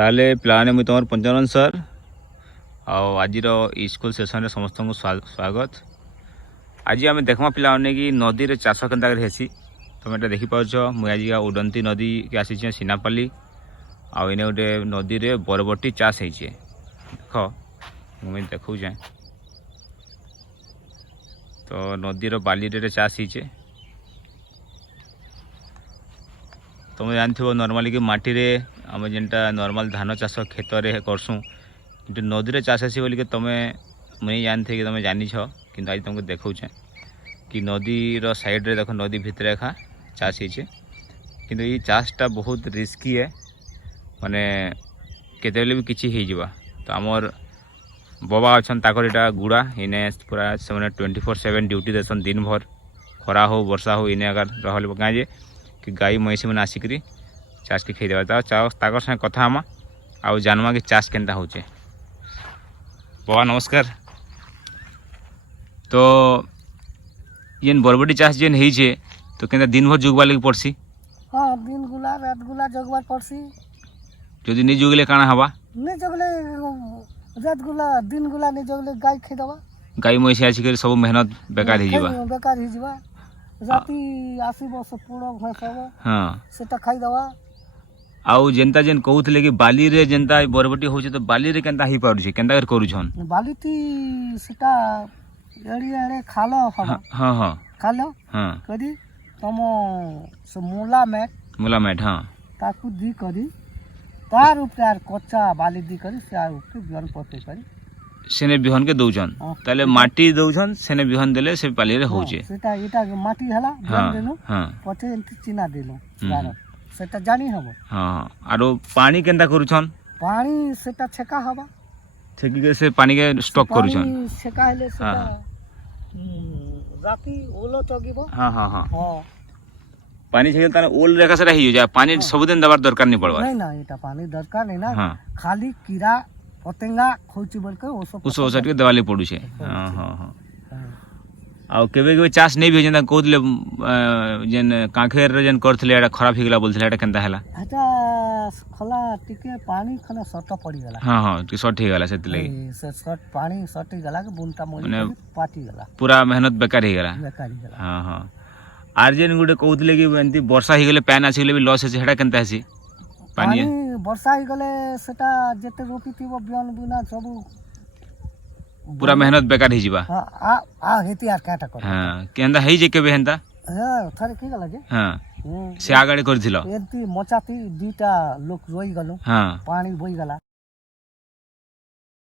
ताले प्लाने मुझे तुम पंचानन सर आज स्कूल सेशन समस्त को स्वागत। आज आम देखमा पिलाने कि नदी रे चाष के हेसी तुम ये देखिपार मुझे आज उड़ंती नदी के आसी सीनापाली आने गोटे नदी रे बरबटी चाष हो देख मुझे देखू जाए तो नदीर बाली रे चाष हो तुम जानथिबो नॉर्मली कि माटी रे आम जेनटा नॉर्मल धान चाष खेत रे करसु कि नदी रे चाष आसी बोलिके तुम मुझे जानथे कि तुम जानी कि आज तुमको देखौछे कि नदीर साइड रे देख नदी भितर एखा चाष होइछे किंतु ये चाषटा बहुत रिस्की है माने केतेले भी किछि हो जावा। तो आमर बाबा अच्छन ताकर इटा गुड़ा इने पूरा से 24/7 ड्यूटी देसन दिन भर खरा हो वर्षा हो इने अगर रहल काजे कि गाई महिषी मैंने आसिक चाष के खाईदेवा ताकर संगे कथा हमा आउ जानमा कि चाष केनता होचे। बाबा नमस्कार। तो येन बरबटी चाष जेन होइछे तो केनता दिन भर जुगवा लगी पड़सी? हाँ दिन गुला रात गुला जगवा पड़सी। जदि नहीं जुगले काना हवा? नहीं जगले रात गुला दिन गुला नहीं जगले गाय खाईदेवा। गाई महिषी आसिक सब मेहनत बेकार हो जावा। बेकार हो जावा राती आसीबो से पूरा भैंसबो हां सेटा खाईदेवा। आउ जेनता जेन कहउतले कि बाली रे जेनता बरबटी होचे तो बाली रे केनता ही पारुछे केनता कर करूछन? बाली ती सेटा एड़ी एड़े खालो हम। हां हां खालो हां कदी तमो से मूला मैट हां ताकू दी करी तार ऊपर कच्चा बाली दी करी से ऊपर बिहन पते करी सेने बिहन के दउछन ताले माटी दउछन सेने बिहन देले से बाली रे होचे सेटा एटा माटी हला बिहन देलो पते एंती चिना देलो गारो सेटा जानी हबो। हां आरो पानी केनता करूछन? पानी सेटा छेका हबा छेकी के से पानी के स्टॉक करूछन पानी छेका हेले सेटा राती ओलो चगिबो। हां हां हां हां पानी छेके ताने ओल रेखा से रही हो जाए पानी सबदिन दबार दरकार नहीं पड़वा। नहीं ना एटा पानी दरकार नहीं ना। हां खाली कीड़ा पतंगा खोची बोलके उसो सट के दवाली पड़ुछे। हां हां हां आ केबे केबे चाष नहीं भी जेंता कोदले जेन कांखेर जेन करथले एटा खराब हिगला बोलथले एटा केनता हला? एटा खला टिके पानी खने सट पड़ी गला। हां हां टी सट हिगला सेत लगी से सट पानी सटी गला के बुनटा मोली पाटी गला पूरा मेहनत बेकार हिगला। बेकार गला। हां हां आर जेन गुटे कहउतले कि एंती वर्षा हिगले पैन आसिगले भी लॉस हेसे हेटा केनता हेसी? पानी वर्षा हिगले सेटा जेते रोपी थिबो बियन बुना सब पूरा मेहनत बेकार ही जीवा। हां आ हेती आर काटा कर। हां केंदा हेई जे केबे हेंता? हां थरे की गला जे। हां से आगाड़ी करथिलो एंती मचाती दुटा लोक रोई गलो। हां पानी बोई गला।